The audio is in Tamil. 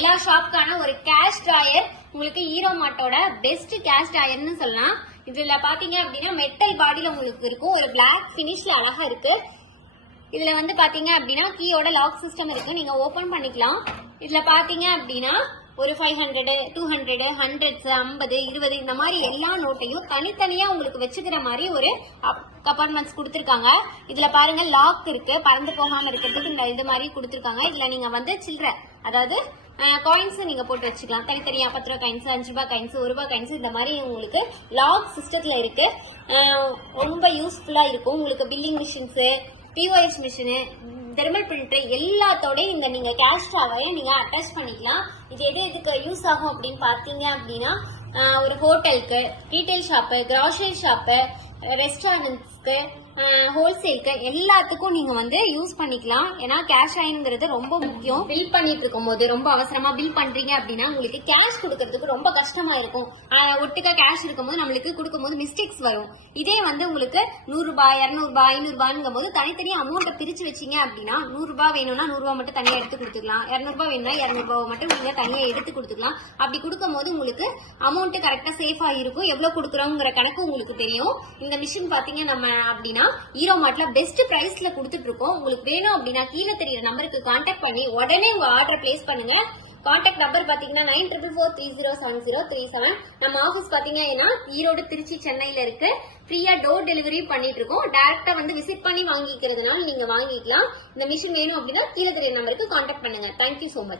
எல்லா ஷாப்க்கான ஒரு கேஷ் டிராயர். உங்களுக்கு ஹீரோ மார்ட்டோட பெஸ்ட் கேஷ் டிராயர்னு சொல்லலாம். இதுல பாத்தீங்க அப்படின்னா மெட்டல் பாடியில உங்களுக்கு இருக்கும். ஒரு பிளாக் பினிஷ்ல அழகா இருக்கு. இதுல வந்து பாத்தீங்க அப்படின்னா கீயோட லாக் சிஸ்டம் இருக்கு. நீங்க ஓபன் பண்ணிக்கலாம். இதுல பாத்தீங்க அப்படின்னா ஒரு 500, 200, 100, 50, 20 இந்த மாதிரி எல்லா நோட்டையும் தனித்தனியா உங்களுக்கு வச்சுக்கிற மாதிரி ஒரு கம்பார்ட்மெண்ட்ஸ் கொடுத்துருக்காங்க. இதுல பாருங்க லாக் இருக்கு, பறந்து போகாம இருக்கிறதுக்கு இந்த இது மாதிரி கொடுத்துருக்காங்க. இதுல நீங்க வந்து சில்லற, அதாவது காயின்ஸ் நீங்க போட்டு வச்சுக்கலாம். தனித்தனியா 10 ரூபாய் காயின்ஸ், 5 ரூபாய் காயின்ஸ், 1 ரூபாய் காயின்ஸ் இந்த மாதிரி உங்களுக்கு லாக் சிஸ்டத்துல இருக்கு. ரொம்ப யூஸ்ஃபுல்லா இருக்கும். உங்களுக்கு billing machines, POS machine, thermal printer எல்லாத்தோடய இந்த நீங்க கேஷ் டிராயரை நீங்க அட்டாச் பண்ணிக்கலாம். இது எதுக்கு யூஸ் ஆகும் அப்படின்னு பாத்தீங்க அப்படின்னா ஒரு ஹோட்டலுக்கு, ரீட்டைல் ஷாப்பு, கிராசரி ஷாப்பு, ரெஸ்டாரண்ட்ஸ்க்கு, ஹோல்சேலுக்கு எல்லாத்துக்கும் நீங்க வந்து யூஸ் பண்ணிக்கலாம். ஏன்னா கேஷ் ஆயிங்கிறது ரொம்ப முக்கியம். பில் பண்ணிட்டு இருக்கும் போது ரொம்ப அவசரமா பில் பண்றீங்க அப்படின்னா உங்களுக்கு கேஷ் கொடுக்கறதுக்கு ரொம்ப கஷ்டமா இருக்கும். ஒட்டுக்கா கேஷ் இருக்கும் போது நம்மளுக்கு கொடுக்கும் போது மிஸ்டேக்ஸ் வரும். இதே வந்து உங்களுக்கு 100 ரூபாய், 200 ரூபாய், 500 ரூபாய்ங்கும் போது தனித்தனியா அமௌண்ட்டை பிரிச்சு வச்சீங்க அப்படின்னா 100 ரூபாய் வேணும்னா 100 ரூபாய் மட்டும் தனியா எடுத்து கொடுத்துக்கலாம். 200 ரூபாய் வேணும்னா 200 ரூபாய் மட்டும் நீங்க தனியா எடுத்து கொடுத்துக்கலாம். அப்படி கொடுக்கும் போது உங்களுக்கு அமௌண்ட் கரெக்டா சேஃபா இருக்கும். எவ்வளவு கொடுக்குறோங்கிற கணக்கு உங்களுக்கு தெரியும். இந்த மிஷின் பாத்தீங்க நம்ம அப்படின்னா ஹீரோ மார்ட்ல பெஸ்ட் பிரைஸ்ல கொடுத்துட்டு இருக்கோம். உங்களுக்கு வேணும் அப்படின்னா கீழே தெரியுற நம்பருக்கு கான்டாக்ட் பண்ணி உடனே உங்க ஆர்டர் பிளேஸ் பண்ணுங்க. கான்டாக்ட் நம்பர் பாத்தீங்கன்னா 9444307037. நம்ம ஆபீஸ் பாத்தீங்கன்னா ஈரோடு, திருச்சி, சென்னையில இருக்கு. ஃப்ரீயா டோர் டெலிவரி பண்ணிட்டு இருக்கோம். டைரக்டா வந்து விசிட் பண்ணி வாங்கிக்கிறதுனால நீங்க வாங்கிக்கலாம். இந்த மிஷின் வேணும் அப்படின்னா கீழே தெரியுற நம்பருக்கு கான்டாக்ட் பண்ணுங்க. Thank you so much.